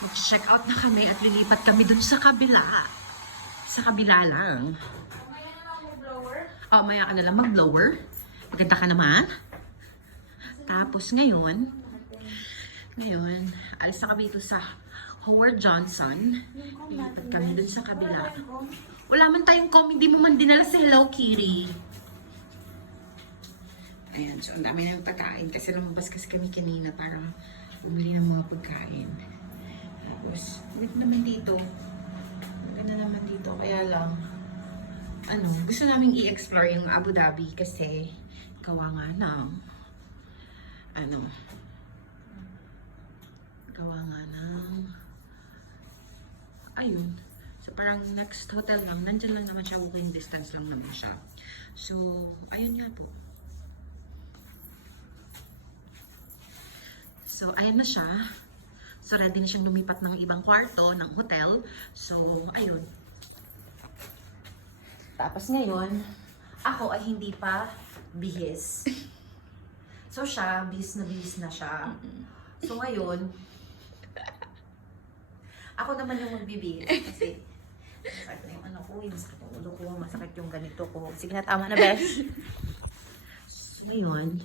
Mag-check out na kami at lilipat kami dun sa kabila. Sa kabila lang. Maya na lang mag-blower. Oh, maya ka na lang mag-blower. Maganda ka naman. Tapos ngayon, alis na kami dito sa Howard Johnson. Lilipat kami dun sa kabila. Wala man tayong hindi mo man dinala sa Hello Kitty. Ayan, so ang dami na yung pagkain kasi lumabas kasi kami kanina para bumili ng mga pagkain. Tapos, wait naman dito. Maganda naman dito. Kaya lang, gusto naming i-explore yung Abu Dhabi kasi gawa nga ng, ayun. So, parang next hotel lang, nandyan lang naman siya, walking distance lang naman siya. So, ayun nga po. So, ayan na siya. So, ready na siyang lumipat ng ibang kwarto ng hotel. So, ayun. Tapos ngayon, ako ay hindi pa bihis. So, siya, bihis na siya. So, ngayon, ako naman yung magbibihis. Kasi, masakit na yung masakit yung ulo ko, masakit yung ganito ko. Sige na, tama na, Besh. So, ngayon,